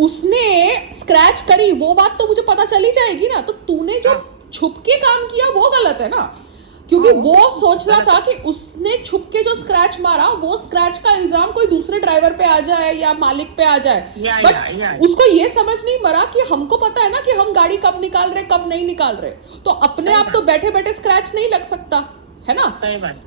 उसने स्क्रैच करी वो बात तो मुझे पता चली जाएगी ना। तो तूने जो छुप के काम किया वो गलत है ना, क्योंकि वो सोच रहा था कि उसने छुप के जो स्क्रैच मारा वो स्क्रैच का इल्जाम कोई दूसरे ड्राइवर पे आ जाए या मालिक पे आ जाए। बट उसको ये समझ नहीं मरा कि हमको पता है ना कि हम गाड़ी कब निकाल रहे कब नहीं निकाल रहे, तो अपने आप तो बैठे बैठे स्क्रैच नहीं लग सकता है ना।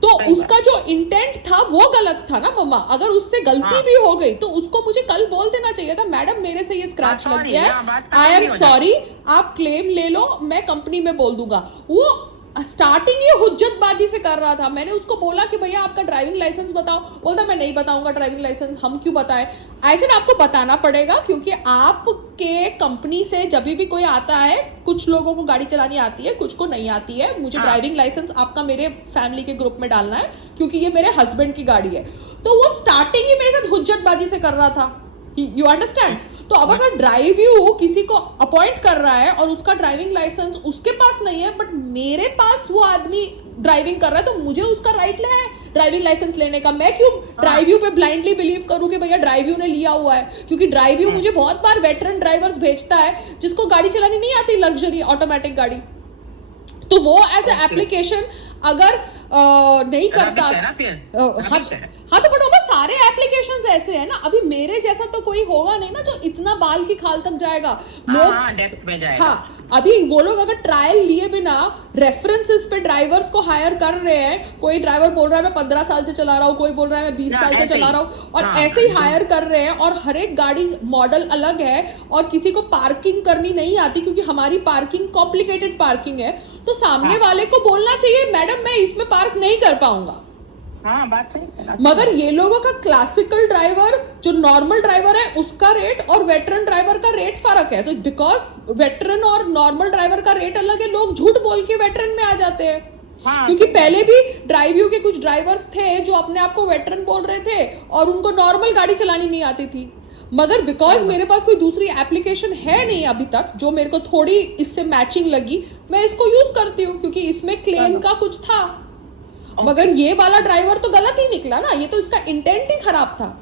तो उसका जो इंटेंट था वो गलत था ना मम्मा। अगर उससे गलती भी हो गई तो उसको मुझे कल बोल देना चाहिए था, मैडम मेरे से ये स्क्रैच लग गया है, आई एम सॉरी, आप क्लेम ले लो, मैं कंपनी में बोल दूंगा। वो स्टार्टिंग ही हुज्जतबाजी से कर रहा था। मैंने उसको बोला कि भैया आपका ड्राइविंग लाइसेंस बताओ, बोलता मैं नहीं बताऊंगा ड्राइविंग लाइसेंस, हम क्यों बताएं। ऐसे आपको बताना पड़ेगा क्योंकि आपके कंपनी से जब भी कोई आता है, कुछ लोगों को गाड़ी चलानी आती है, कुछ को नहीं आती है। मुझे ड्राइविंग लाइसेंस आपका मेरे फैमिली के ग्रुप में डालना है क्योंकि ये मेरे हस्बैंड की गाड़ी है। तो वो स्टार्टिंग ही मेरे साथ हुज्जतबाजी से कर रहा था, यू अंडरस्टैंड। तो अब अगर ड्राइव यू किसी को अपॉइंट कर रहा है और उसका ड्राइविंग लाइसेंस उसके पास नहीं है बट मेरे पास वो आदमी ड्राइविंग कर रहा है, तो मुझे उसका राइट है ड्राइविंग लाइसेंस लेने का। मैं क्यों ड्राइव यू पे ब्लाइंडली बिलीव करूं कि भैया ड्राइव यू ने लिया हुआ है, क्योंकि ड्राइव यू मुझे बहुत बार वेटरन ड्राइवर्स भेजता है जिसको गाड़ी चलानी नहीं आती, लग्जरी ऑटोमेटिक गाड़ी। तो वो एज ए एप्लीकेशन अगर नहीं करता, हाँ तो बट बाबा सारे एप्लीकेशंस ऐसे हैं ना। अभी मेरे जैसा तो कोई होगा नहीं ना जो इतना बाल की खाल तक जाएगा। लोग हाँ अभी वो लोग अगर ट्रायल लिए बिना रेफरेंसेस पे ड्राइवर्स को हायर कर रहे हैं, कोई ड्राइवर बोल रहा है मैं 15 साल से चला रहा हूँ, कोई बोल रहा है मैं 20 साल से चला रहा हूँ, और ऐसे ही हायर कर रहे हैं। और हर एक गाड़ी मॉडल अलग है और किसी को पार्किंग करनी नहीं आती क्योंकि हमारी पार्किंग कॉम्प्लिकेटेड पार्किंग है। तो सामने वाले को बोलना चाहिए मैडम मैं इसमें पार्क नहीं कर पाऊंगा। हाँ बात सही। मगर ये लोगों का क्लासिकल ड्राइवर जो नॉर्मल ड्राइवर है उसका रेट और वेटरन ड्राइवर का रेट फर्क है। तो बिकॉज वेटरन और नॉर्मल ड्राइवर का रेट अलग है, लोग झूठ बोल के वेटरन में आ जाते हैं। क्योंकि पहले भी ड्राइव यू के कुछ ड्राइवर्स थे जो अपने आप को वेटरन बोल रहे थे और उनको नॉर्मल गाड़ी चलानी नहीं आती थी। मगर बिकॉज मेरे पास कोई दूसरी एप्लीकेशन है नहीं अभी तक जो मेरे को थोड़ी इससे मैचिंग लगी, मैं इसको यूज करती हूँ क्योंकि इसमें क्लेम का कुछ था। मगर ये वाला ड्राइवर तो गलत ही निकला ना, ये तो इसका इंटेंट ही खराब था।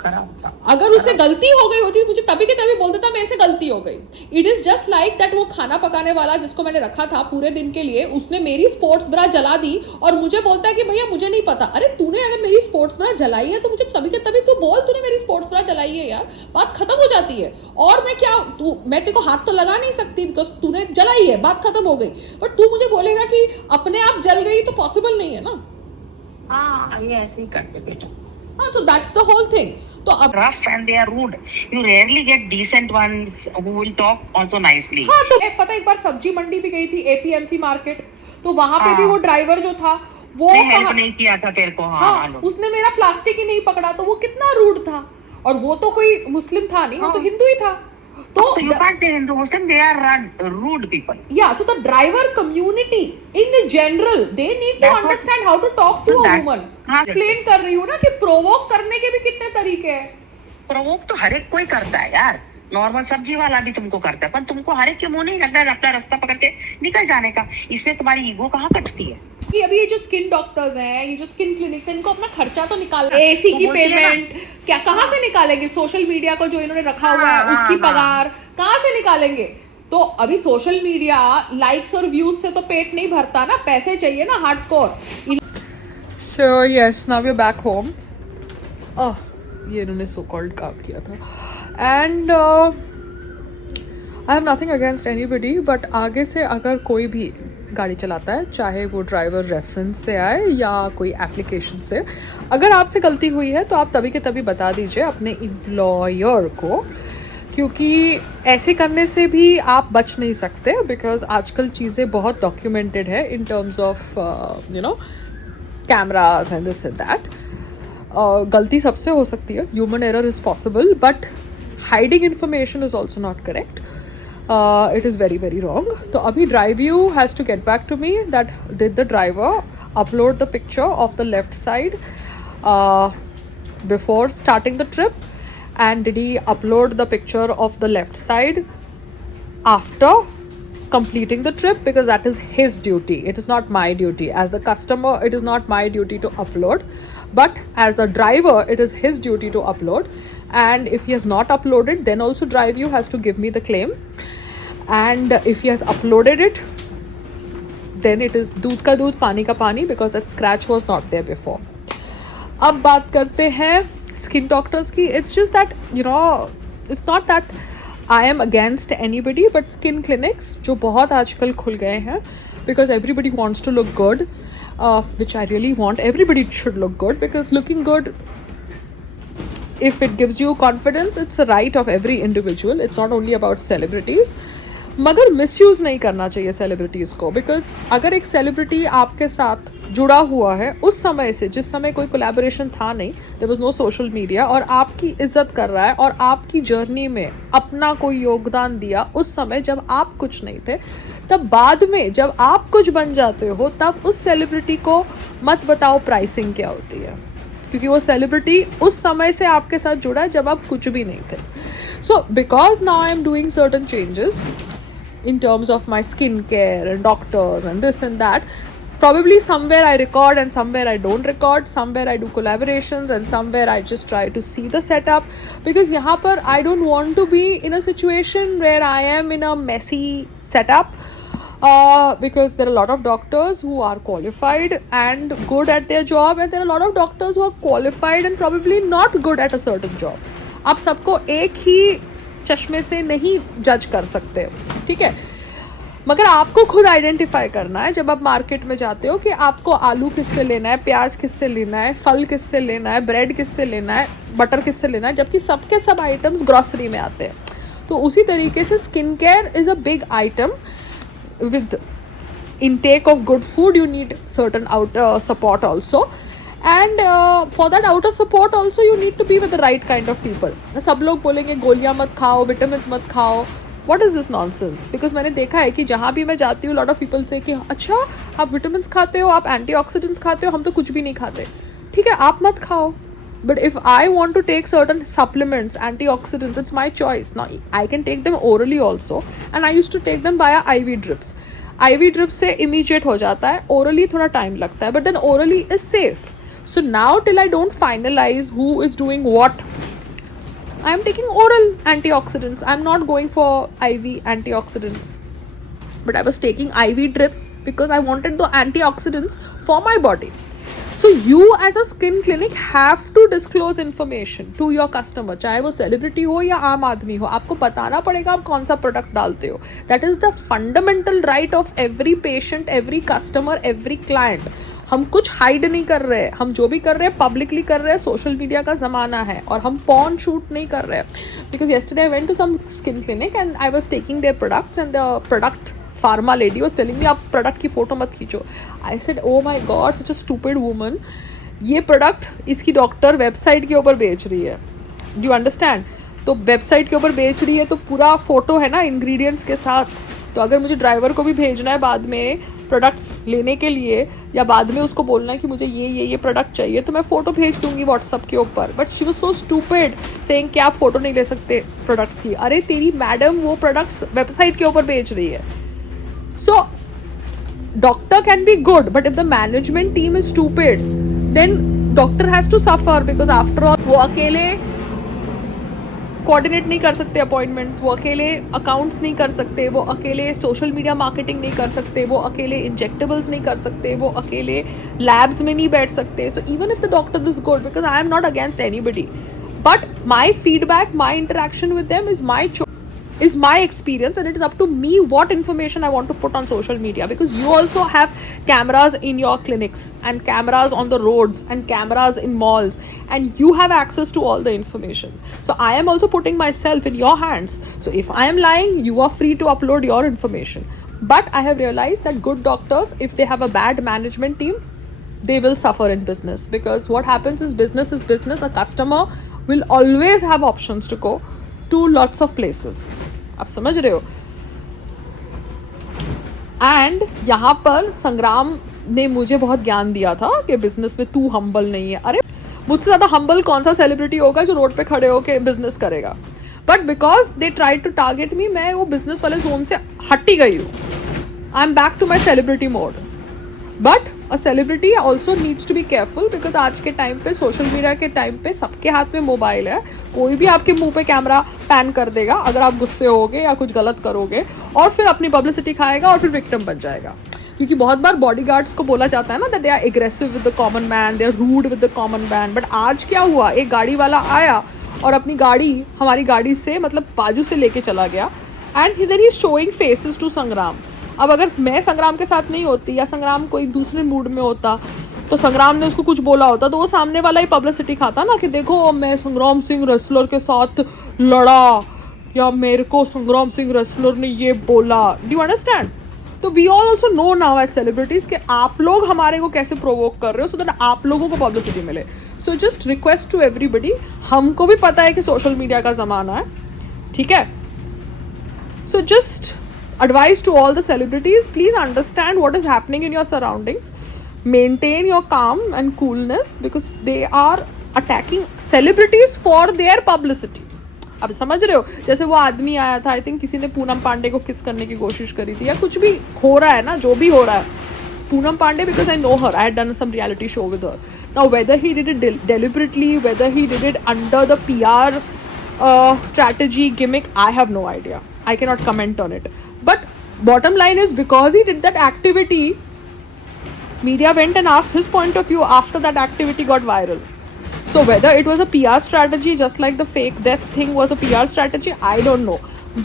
खराब था। अगर उससे गलती हो गई होती मुझे तभी के तभी बोल देता मेरे से गलती हो गई। It is just like that वो खाना पकाने वाला जिसको मैंने रखा था पूरे दिन के लिए, उसने मेरी स्पोर्ट्स ब्रा जला दी और मुझे बोलता है कि भैया मुझे नहीं पता। अरे तूने अगर मेरी स्पोर्ट्स ब्रा जलाई है तो मुझे तभी के तभी तू बोल तूने मेरी स्पोर्ट्स ब्रा जलाई है यार, बात खत्म हो जाती है। और मैं क्या मैं तेरे को हाथ तो लगा नहीं सकती बिकॉज तूने जलाई है, बात खत्म हो गई। बट तू मुझे बोलेगा कि अपने आप जल गई तो पॉसिबल नहीं है ना। ये ऐसे ही करते बेटा। So that's the whole thing. तो अब rough and they are rude. You rarely get decent ones who will talk also nicely. हाँ तो पता एक बार सब्जी मंडी भी गई थी एपीएमसी मार्केट, तो वहां पे भी वो ड्राइवर जो था वो हेल्प नहीं किया था तेरे को। हाँ उसने मेरा प्लास्टिक ही नहीं पकड़ा, तो वो कितना रूड था। और वो तो कोई मुस्लिम था नहीं, वो तो हिंदू ही था। तो you can't say Hindu Muslim, they are rude people. Yeah, so the driver community in general they need to understand how to talk to a woman. Explain कर रही हूँ ना कि प्रोवोक करने के भी कितने तरीके हैं। प्रोवोक तो हर एक कोई करता है यार, नॉर्मल सब्जी वाला भी तुमको करता है, पर तुमको हर एक के मुंह नहीं लगता है अपना रास्ता पकड़ के निकल जाने का। इसमें तुम्हारी ईगो कहाँ कटती है। कि अभी ये जो स्किन डॉक्टर्स हैं, ये जो स्किन क्लिनिक्स हैं, इनको अपना खर्चा तो निकाल, एसी की पेमेंट क्या कहाँ से निकालेंगे, सोशल मीडिया को जो इन्होंने रखा हुआ है उसकी पगार कहाँ से निकालेंगे। तो अभी सोशल मीडिया लाइक्स और व्यूज से तो पेट नहीं भरता ना, पैसे चाहिए ना hardcore. So yes now we are back home. ये इन्होंने सो कॉल्ड काम किया था and I have nothing against anybody, but आगे से अगर कोई भी गाड़ी चलाता है, चाहे वो ड्राइवर रेफरेंस से आए या कोई एप्लीकेशन से, अगर आपसे गलती हुई है तो आप तभी के तभी बता दीजिए अपने एम्प्लॉयर को, क्योंकि ऐसे करने से भी आप बच नहीं सकते। बिकॉज आजकल चीज़ें बहुत डॉक्यूमेंटेड है in terms of you know cameras and this and that. गलती सबसे हो सकती है, human error is possible, but hiding information is also not correct. It is very, very wrong. So abhi DriveU has to get back to me that did the driver upload the picture of the left side before starting the trip, and did he upload the picture of the left side after completing the trip, because that is his duty. It is not my duty. As the customer, it is not my duty to upload, but as a driver, it is his duty to upload. and if he has not uploaded, then also DriveU has to give me the claim, and if he has uploaded it, then it is दूध का दूध पानी का पानी, because that scratch was not there before. अब बात करते हैं स्किन डॉक्टर्स की. It's just that it's not that I am against anybody, but skin clinics जो बहुत आजकल खुल गए हैं, because everybody wants to look good, which I really want. Everybody should look good, because looking good, if it gives you confidence, it's a right of every individual. It's not only about celebrities. मगर misuse नहीं करना चाहिए celebrities को, because अगर एक celebrity आपके साथ जुड़ा हुआ है उस समय से, जिस समय कोई कोलैबोरेशन था नहीं, there was no social media, और आपकी इज्जत कर रहा है और आपकी जर्नी में अपना कोई योगदान दिया उस समय जब आप कुछ नहीं थे, तब बाद में जब आप कुछ बन जाते हो तब उस सेलिब्रिटी को मत बताओ प्राइसिंग क्या होती है, क्योंकि वो सेलिब्रिटी उस समय से आपके साथ जुड़ा है जब आप कुछ भी नहीं थे. So because now I am doing certain changes in terms of my skincare and doctors and this and that, probably somewhere I record and somewhere I don't record, somewhere I do collaborations and somewhere I just try to see the setup, because यहाँ पर I don't want to be in a situation where I am in a messy setup, because there are a lot of doctors who are qualified and good at their job, and there are a lot of doctors who are qualified and probably not good at a certain job. आप सबको एक ही चश्मे से नहीं जज कर सकते, ठीक है, मगर आपको खुद आइडेंटिफाई करना है जब आप मार्केट में जाते हो कि आपको आलू किससे लेना है, प्याज किससे लेना है, फल किससे लेना है, ब्रेड किससे लेना है, बटर किससे लेना है, जबकि सबके सब आइटम्स ग्रॉसरी में आते हैं. तो उसी तरीके से skin care is a big item. With intake of good food you need certain outer support also, and for that outer support also you need to be with the right kind of people. सब लोग बोलेंगे गोलियां मत खाओ, vitamins मत खाओ. What is this nonsense? Because मैंने देखा है कि जहाँ भी मैं जाती हूँ, lot of people say कि अच्छा आप विटामिन्स खाते हो, आप एंटीऑक्सीडेंट्स खाते हो, हम तो कुछ भी नहीं खाते. ठीक है, आप मत खाओ. But if I want to take certain supplements, antioxidants, it's my choice. Now I can take them orally also, and I used to take them via IV drips. IV drips से immediate हो जाता है, orally थोड़ा time लगता है, but then orally is safe. So now till I don't finalize who is doing what, I am taking oral antioxidants. I am not going for IV antioxidants. But I was taking IV drips because I wanted the antioxidants for my body. So you as a skin clinic have to disclose information to your customer. चाहे वो celebrity हो या आम आदमी हो, आपको बताना पड़ेगा आप कौन सा प्रोडक्ट डालते हो. That is the fundamental right of every patient, every customer, every client. हम कुछ हाइड नहीं कर रहे, हम जो भी कर रहे हैं पब्लिकली कर रहे हैं. सोशल मीडिया का ज़माना है और हम पॉर्न शूट नहीं कर रहे हैं. Because yesterday I went to some skin clinic and I was taking their products and the product pharma lady was telling me आप प्रोडक्ट की फ़ोटो मत खींचो. I said oh my god, such a stupid woman. ये product इसकी doctor website के ऊपर बेच रही है. Do you understand? तो वेबसाइट के ऊपर बेच रही है तो पूरा फ़ोटो है ना इंग्रेडिएंट्स के साथ. तो अगर मुझे ड्राइवर को भी भेजना है बाद में प्रोडक्ट्स लेने के लिए, या बाद में उसको बोलना है कि मुझे ये प्रोडक्ट चाहिए, तो मैं फ़ोटो भेज दूंगी व्हाट्सअप के ऊपर. But she was so stupid saying कि आप फ़ोटो नहीं ले सकते प्रोडक्ट्स की. अरे तेरी मैडम वो प्रोडक्ट्स वेबसाइट के ऊपर बेच रही है. So doctor can be good, but if the management team is stupid then doctor has to suffer, because after all वो अकेले कोऑर्डिनेट नहीं कर सकते अपॉइंटमेंट्स, वो अकेले अकाउंट्स नहीं कर सकते, वो अकेले सोशल मीडिया मार्केटिंग नहीं कर सकते, वो अकेले इंजेक्टेबल्स नहीं कर सकते, वो अकेले लैब्स में नहीं बैठ सकते. So even if the doctor is good, because I am not against anybody, but my feedback, my interaction with them is my experience, and it is up to me what information I want to put on social media, because you also have cameras in your clinics and cameras on the roads and cameras in malls, and you have access to all the information. So I am also putting myself in your hands. So if I am lying, you are free to upload your information. But I have realized that good doctors, if they have a bad management team, they will suffer in business, because what happens is business. A customer will always have options to go to lots of places. आप समझ रहे हो. And यहाँ पर संग्राम ने मुझे बहुत ज्ञान दिया था कि बिजनेस में तू हम्बल नहीं है. अरे मुझसे ज़्यादा हम्बल कौन सा सेलिब्रिटी होगा जो रोड पे खड़े होके बिजनेस करेगा. But because they try to target me, मैं वो बिजनेस वाले जोन से हट ही गई हूँ. I am back to my celebrity mode. But a celebrity also needs to be careful, because आज के टाइम पे, सोशल मीडिया के टाइम पे सबके हाथ में मोबाइल है. कोई भी आपके मुंह पे कैमरा पैन कर देगा अगर आप गुस्से होगे या कुछ गलत करोगे, और फिर अपनी पब्लिसिटी खाएगा और फिर विक्टिम बन जाएगा. क्योंकि बहुत बार बॉडीगार्ड्स को बोला जाता है ना that they are aggressive with the common man, they are rude with the common man. But आज क्या हुआ, एक गाड़ी वाला आया और अपनी गाड़ी हमारी गाड़ी से मतलब बाजू से लेके चला गया, and then he is showing faces to Sangram. अब अगर मैं संग्राम के साथ नहीं होती या संग्राम कोई दूसरे मूड में होता तो संग्राम ने उसको कुछ बोला होता तो वो सामने वाला ही पब्लिसिटी खाता ना कि देखो मैं संग्राम सिंह रेसलर के साथ लड़ा, या मेरे को संग्राम सिंह रेसलर ने ये बोला. Do you understand? तो we all also know now as celebrities कि आप लोग हमारे को कैसे प्रोवोक कर रहे हो सो दैट आप लोगों को पब्लिसिटी मिले. So just request to everybody, हमको भी पता है कि सोशल मीडिया का ज़माना है, ठीक है. So just advice to all the celebrities, please understand what is happening in your surroundings, maintain your calm and coolness, because they are attacking celebrities for their publicity. अब समझ रहे हो, जैसे वो आदमी आया था, आई थिंक किसी ने पूनम पांडे को किस करने की कोशिश करी थी, या कुछ भी हो रहा है ना, जो भी हो रहा है. Poonam Pandey, because I know her, I had done some reality show with her. Now whether he did it deliberately, whether he did it under the PR strategy gimmick, I have no idea. I cannot comment on it. But bottom line is, because he did that activity, media went and asked his point of view after that activity got viral. So whether it was a PR strategy, just like the fake death thing was a PR strategy, I don't know.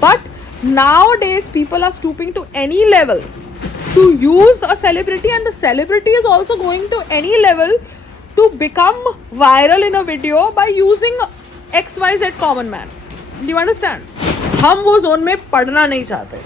But nowadays people are stooping to any level to use a celebrity, and the celebrity is also going to any level to become viral in a video by using XYZ common man. Do you understand? हम वो zone में पढ़ना नहीं चाहते.